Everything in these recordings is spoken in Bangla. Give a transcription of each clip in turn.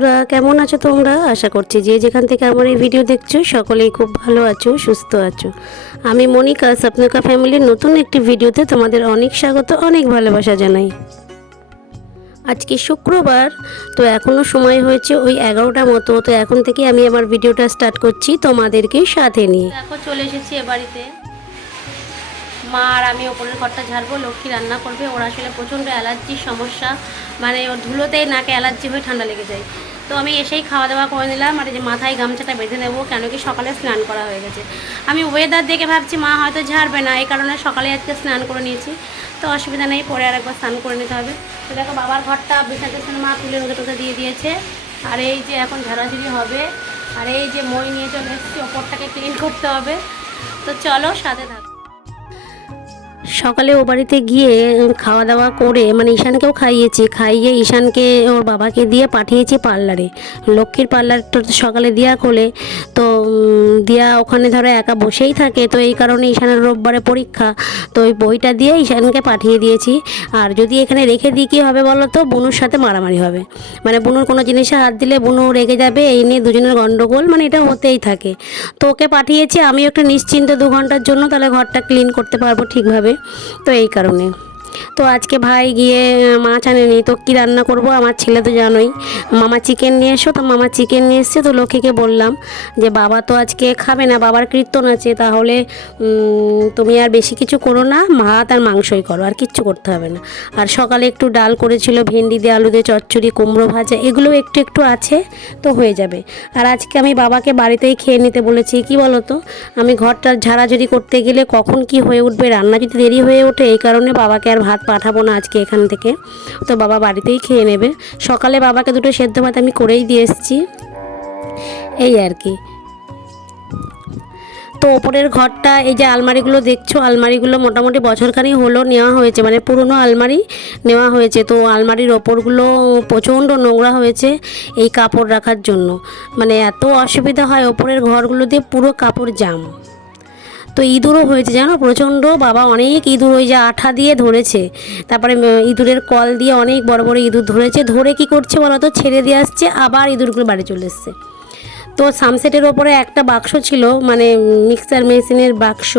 বন্ধুরা, কেমন আছো তোমরা? আশা করছি যে যেখান থেকে আমার এই ভিডিও দেখছ, সকলেই খুব ভালো আছো, সুস্থ আছো। আমি মনিকা, স্বপ্নকা ফ্যামিলির নতুন একটি ভিডিওতে তোমাদের অনেক স্বাগত, অনেক ভালোবাসা জানাই। আজকে শুক্রবার, তো এখনও সময় হয়েছে ওই এগারোটা মতো, তো এখন থেকে আমি আমার ভিডিওটা স্টার্ট করছি তোমাদেরকে সাথে নিয়ে। চলে এসেছি এ বাড়িতে। মা আর আমি ওপরের ঘরটা ঝাড়বো, লক্ষ্মী রান্না করবে, ওর আসলে প্রচণ্ড অ্যালার্জির সমস্যা। মানে ওর ধুলোতেই নাকে অ্যালার্জি হয়ে ঠান্ডা লেগে যায়। তো আমি এসেই খাওয়া দাওয়া করে নিলাম, আর যে মাথায় গামছাটা বেঁধে নেব, কেন কি সকালে স্নান করা হয়ে গেছে। আমি ওয়েদার দেখে ভাবছি, মা হয়তো ঝাড়বে না, এই কারণে সকালে আজকে স্নান করে নিয়েছি। তো অসুবিধা নেই, পরে আর একবার স্নান করে নিতে হবে। তো দেখো, বাবার ঘরটা বিছাতে মা তুলে রোদে টোদে দিয়ে দিয়েছে। আর এই যে এখন ঝাড়াঝুড়ি হবে, আর এই যে মই নিয়ে চলে এসেছি, ওপরটাকে ক্লিন করতে হবে। তো চলো, সাথে থাকো। সকালে ও বাড়িতে গিয়ে খাওয়া দাওয়া করে মানে ঈশানকেও খাইয়েছি। খাইয়ে ঈশানকে ওর বাবাকে দিয়ে পাঠিয়েছি পার্লারে। লক্ষ্মীর পার্লারটা সকালে দেওয়া খোলে। তো দিয়া ওখানে ধরো একা বসেই থাকে, তো এই কারণে ঈশানের রোববারে পরীক্ষা। তো ওই বইটা দিয়ে ঈশানকে পাঠিয়ে দিয়েছি। আর যদি এখানে রেখে দিই, কী হবে বলো তো? বুনুর সাথে মারামারি হবে। মানে বুনুর কোনো জিনিসে হাত দিলে বুনু রেগে যাবে, এই নিয়ে দুজনের গণ্ডগোল মানে এটা হতেই থাকে। তো ওকে পাঠিয়েছি আমি একটু নিশ্চিন্ত দু ঘণ্টার জন্য তাহলে ঘরটা ক্লিন করতে পারব ঠিকভাবে। তো এই কারণে। তো আজকে ভাই গিয়ে মাছ আনেনি। তো কী রান্না করব? আমার ছেলে তো জানোই। মামা চিকেন নিয়ে এসো। তো মামা চিকেন নিয়ে এসছে। তো লক্ষ্মীকে বললাম যে, বাবা তো আজকে খাবে না, বাবার কীর্তন আছে। তাহলে তুমি আর বেশি কিছু করো না। ভাত আর মাংসই করো। আর কিচ্ছু করতে হবে না। আর সকালে একটু ডাল করেছিল, ভেন্ডি দিয়ে আলু দিয়ে চচ্চড়ি, কুমড়ো ভাজা এগুলো একটু একটু আছে, তো হয়ে যাবে। আর আজকে আমি বাবাকে বাড়িতেই খেয়ে নিতে বলেছি। কি বলো তো আমি ঘরটার ঝাড়াঝুড়ি করতে গেলে কখন কি হয়ে উঠবে? রান্না যদি দেরি হয়ে ওঠে, এই কারণে বাবাকে আর ভাত পাঠাবো না আজকে এখান থেকে। তো বাবা বাড়িতেই খেয়ে নেবে। সকালে বাবাকে দুটো সেদ্ধ ভাত আমি করেই দিয়ে এসেছি। এই আর কি। তো ওপরের ঘরটা, এই যে আলমারিগুলো দেখছ, আলমারিগুলো মোটামুটি বছরখানি হলো নেওয়া হয়েছে মানে পুরনো আলমারি নেওয়া হয়েছে। তো আলমারির ওপরগুলো প্রচণ্ড নোংরা হয়েছে এই কাপড় রাখার জন্য। মানে এত অসুবিধা হয় ওপরের ঘরগুলো দিয়ে পুরো কাপড় জাম। তো ইঁদুরও হয়েছে, জানো? প্রচণ্ড বাবা অনেক ইঁদুর ওই যে আঠা দিয়ে ধরেছে। তারপরে ইঁদুরের কল দিয়ে অনেক বড় বড় ইঁদুর ধরেছে। ধরে কি করছে বলো তো ছেড়ে দিয়ে আসছে, আবার ইঁদুরগুলো বাড়ি চলে এসছে। তো সামসেটের ওপরে একটা বাক্স ছিল মানে মিক্সার মেশিনের বাক্স।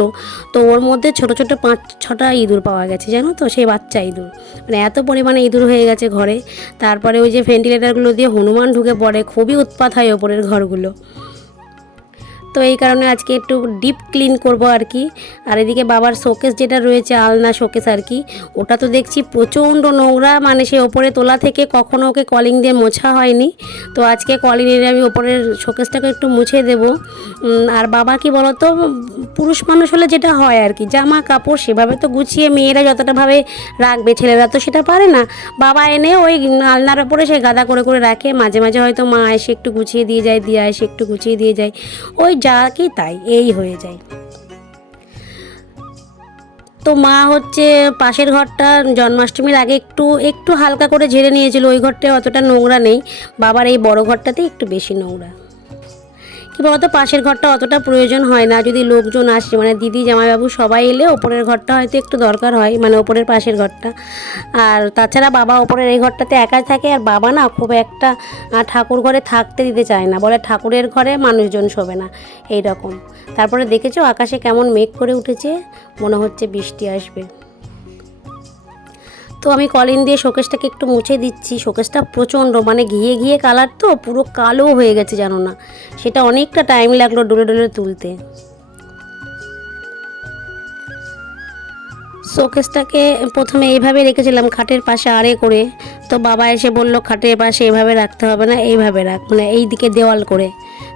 তো ওর মধ্যে ছোট ছোট পাঁচ, ছটা ইঁদুর পাওয়া গেছে, জানো তো? সেই বাচ্চা ইঁদুর। মানে এত পরিমাণে ইঁদুর হয়ে গেছে ঘরে। তারপরে ওই যে ভেন্টিলেটারগুলো দিয়ে হনুমান ঢুকে পড়ে, খুবই উৎপাত হয় ওপরের ঘরগুলো। তো এই কারণে আজকে একটু ডিপ ক্লিন করব আর কি। আর এদিকে বাবার শোকেস যেটা রয়েছে, আলনা শোকেস আর কি, ওটা তো দেখছি প্রচণ্ড নোংরা মানে সে ওপরে তোলা থেকে কখনো ওকে কলিং দিয়ে মোছা হয়নি। তো আজকে কলিং এর আমি ওপরের শোকেসটাকে একটু মুছে দেব। আর বাবা কি বলতো, পুরুষ মানুষ হলে যেটা হয় আর কি, জামা, কাপড় সেভাবে তো গুছিয়ে মেয়েরা যতটা ভাবে রাখবে, ছেলেরা তো সেটা পারে না। বাবা এনে ওই আলনার ওপরে সে গাদা করে করে রাখে, মাঝে মাঝে হয়তো মা এসে একটু গুছিয়ে দিয়ে যায়, দিয়ে এসে একটু গুছিয়ে দিয়ে যায়। ওই যা কি তাই, এই হয়ে যায়। তো মা হচ্ছে পাশের ঘরটা জন্মাষ্টমীর আগে একটু একটু হালকা করে ঝেড়ে নিয়েছিল। ওই ঘরটায় অতটা নোংরা নেই। বাবার এই বড় ঘরটাতে একটু বেশি নোংরা। কি বলতো পাশের ঘরটা অতটা প্রয়োজন হয় না। যদি লোকজন আসে মানে দিদি, জামাইবাবু সবাই এলে ওপরের ঘরটা হয়তো একটু দরকার হয় মানে ওপরের পাশের ঘরটা। আর তাছাড়া বাবা ওপরের এই ঘরটাতে একা থাকে, আর বাবা না খুব একটা ঠাকুর ঘরে থাকতে দিতে চায় না। বলে ঠাকুরের ঘরে মানুষজন শোবে না এই রকম তারপরে দেখেছ আকাশে কেমন মেঘ করে উঠেছে? মনে হচ্ছে বৃষ্টি আসবে। তো আমি কলিন দিয়ে শোকেসটাকে একটু মুছে দিচ্ছি। শোকেসটা প্রচণ্ড মানে ঘিয়ে ঘিয়ে কালার তো, পুরো কালো হয়ে গেছে জানো না। সেটা অনেকটা টাইম লাগল ডলে ডলে তুলতে। শোকেসটাকে প্রথমে এইভাবে রেখেছিলাম খাটের পাশে আড়ে করে। তো বাবা এসে বলল, খাটের পাশে এভাবে রাখতে হবে না, এইভাবে রাখ। মানে এই দিকে দেওয়াল করে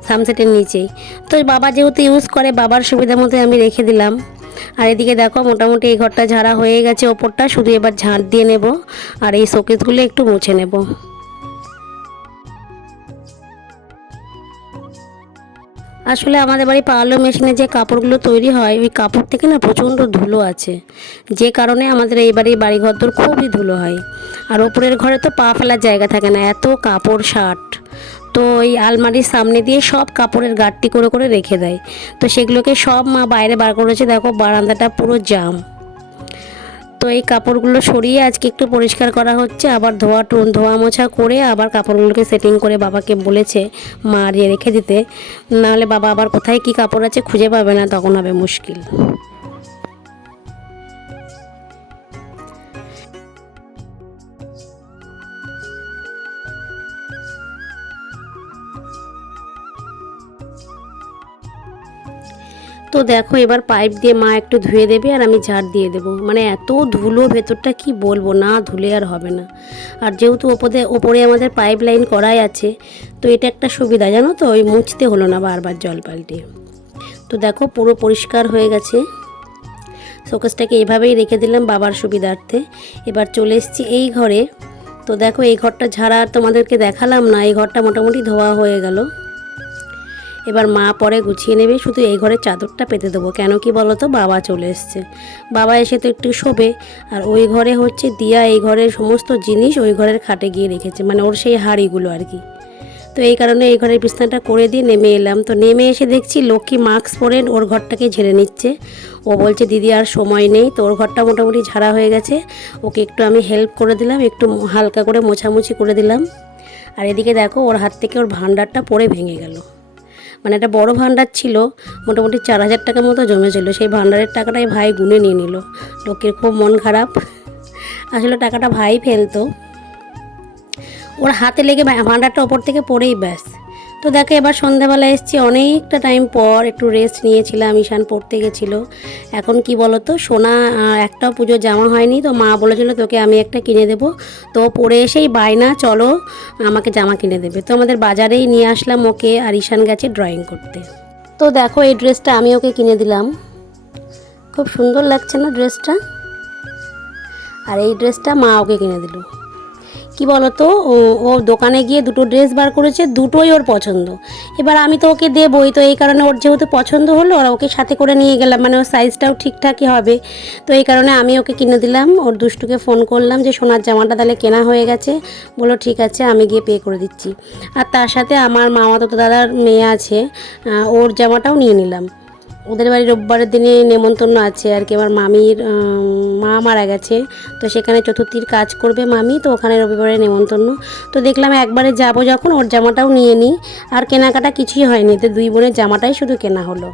সামসেটের নিচেই। তো বাবা যেহেতু ইউজ করে, বাবার সুবিধা মতো আমি রেখে দিলাম। আর এদিকে দেখো, মোটামুটি এই ঘরটা ঝাড়া হয়ে গেছে ওপরটা, শুধু এবার ঝাঁট দিয়ে নেব আর এই শোকেসগুলো একটু মুছে নেব। আসলে আমাদের বাড়ি পার্লো মেশিনে যে কাপড়গুলো তৈরি হয়, ওই কাপড় থেকে না প্রচণ্ড ধুলো আছে। যে কারণে আমাদের এই বাড়ি বাড়িঘরদোর খুবই ধুলো হয়। আর ওপরের ঘরে তো পা ফেলার জায়গা থাকে না, এত কাপড় শার্ট। তো ওই আলমারির সামনে দিয়ে সব কাপড়ের গাঁটটি করে করে রেখে দেয়। তো সেগুলোকে সব মা বাইরে বার করেছে। দেখো, বারান্দাটা পুরো জাম। তো এই কাপড়গুলো সরিয়ে আজকে একটু পরিষ্কার করা হচ্ছে। আবার ধোয়া টো- ধোয়া মোছা করে আবার কাপড়গুলোকে সেটিং করে বাবাকে বলেছে মারিয়ে রেখে দিতে। নাহলে বাবা আবার কোথায় কি কাপড় আছে খুঁজে পাবে না, তখন হবে মুশকিল। তো দেখো, এবার পাইপ দিয়ে মা একটু ধুয়ে দেবে আর আমি ঝাড় দিয়ে দেবো। মানে এত ধুলো ভেতরটা কি বলব? না, ধুলে আর হবে না। আর যেহেতু ওপরে ওপরে আমাদের পাইপ লাইন করাই আছে, তো এটা একটা সুবিধা। জানো তো, ওই মুছতে হলো না বারবার জল পাল্টে। তো দেখো, পুরো পরিষ্কার হয়ে গেছে। শোকেসটাকে এভাবেই রেখে দিলাম বাবার সুবিধার্থে। এবার চলে এসেছি এই ঘরে। তো দেখো, এই ঘরটা ঝাড়া আর তোমাদেরকে দেখালাম না। এই ঘরটা মোটামুটি ধোয়া হয়ে গেল। এবার মা পরে গুছিয়ে নেবে, শুধু এই ঘরের চাদরটা পেতে দেবো। কেন কি বলো তো বাবা চলে এসছে। বাবা এসে তো একটু শোবে। আর ওই ঘরে হচ্ছে দিয়া এই ঘরের সমস্ত জিনিস ওই ঘরের খাটে গিয়ে রেখেছে। মানে ওর সেই হাড়িগুলো আর কি। তো এই কারণে এই ঘরের বিছনাটা করে দিয়ে নেমে এলাম। তো নেমে এসে দেখছি লক্ষ্মী মাস্ক পরে ওর ঘরটাকে ঝেড়ে নিচ্ছে। ও বলছে, দিদি, আর সময় নেই। তো ওর ঘরটা মোটামুটি ঝাড়া হয়ে গেছে। ওকে একটু আমি হেল্প করে দিলাম। একটু হালকা করে মোছামুছি করে দিলাম। আর এদিকে দেখো, ওর হাত থেকে ওর ভান্ডারটা পড়ে ভেঙে গেল। মানে একটা বড় ভাণ্ডার ছিল, মোটামুটি চার হাজার টাকার মতো জমেছিল। সেই ভান্ডারের টাকাটাই ভাই গুনে নিয়ে নিল। লোকের খুব মন খারাপ। আসলে টাকাটা ভাই ফেলতো। ওর হাতে লেগে ভাণ্ডারটা ওপর থেকে পড়েই ব্যাস। তো দেখো এবার সন্ধ্যাবেলা এসেছি। অনেকটা টাইম পর একটু রেস্ট নিয়েছিলাম ঈশান পড়তে গেছিল। এখন কি বলো তো সোনা আহ, একটাও পুজো জামা হয়নি তো মা বলেছিল তোকে আমি একটা কিনে দেবো। তো পরে এসেই বায়না চলো আমাকে জামা কিনে দেবে। তো আমাদের বাজারেই নিয়ে আসলাম ওকে আর ঈশান গেছে ড্রয়িং করতে। তো দেখো এই ড্রেসটা আমি ওকে কিনে দিলাম। খুব সুন্দর লাগছে না ড্রেসটা আর এই ড্রেসটা মা ওকে কিনে দিল। কি বলতো? ও ও দোকানে গিয়ে দুটো ড্রেস বার করেছে, দুটোই ওর পছন্দ। এবার আমি তো ওকে দেবই, তো এই কারণে ওর যেহেতু পছন্দ হলো, আর ওকে সাথে করে নিয়ে গেলাম মানে ওর সাইজটাও ঠিকঠাকই হবে। তো এই কারণে আমি ওকে কিনে দিলাম, ওর দুষ্টুকে ফোন করলাম যে, সোনার জামাটা তাহলে কেনা হয়ে গেছে। বলল, ঠিক আছে, আমি গিয়ে পে করে দিচ্ছি। আর তার সাথে আমার মামাতো দাদার মেয়ে আছে ওর জামাটাও নিয়ে নিলাম। ওদের বাড়ি রোববারের দিনে নেমন্তন্ন আছে আর কি। আমার মামির মা মারা গেছে। তো সেখানে চতুর্থীর কাজ করবে মামি, তো ওখানে রবিবারে নেমন্তন্ন। তো দেখলাম একবারে যাব যখন, ওর জামাটাও নিয়ে নিই। আর কেনাকাটা কিছুই হয়নি, তো দুই বোনের জামাটাই শুধু কেনা হলো।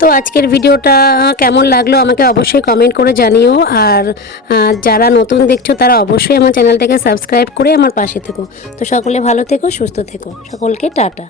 তো আজকের ভিডিওটা কেমন লাগল আমাকে অবশ্যই কমেন্ট করে জানিও। আর যারা নতুন দেখছ, তারা অবশ্যই আমার চ্যানেলটাকে সাবস্ক্রাইব করে আমার পাশে থেকো। তো সকলে ভালো থেকো, সুস্থ থেকো। সকলকে টাটা।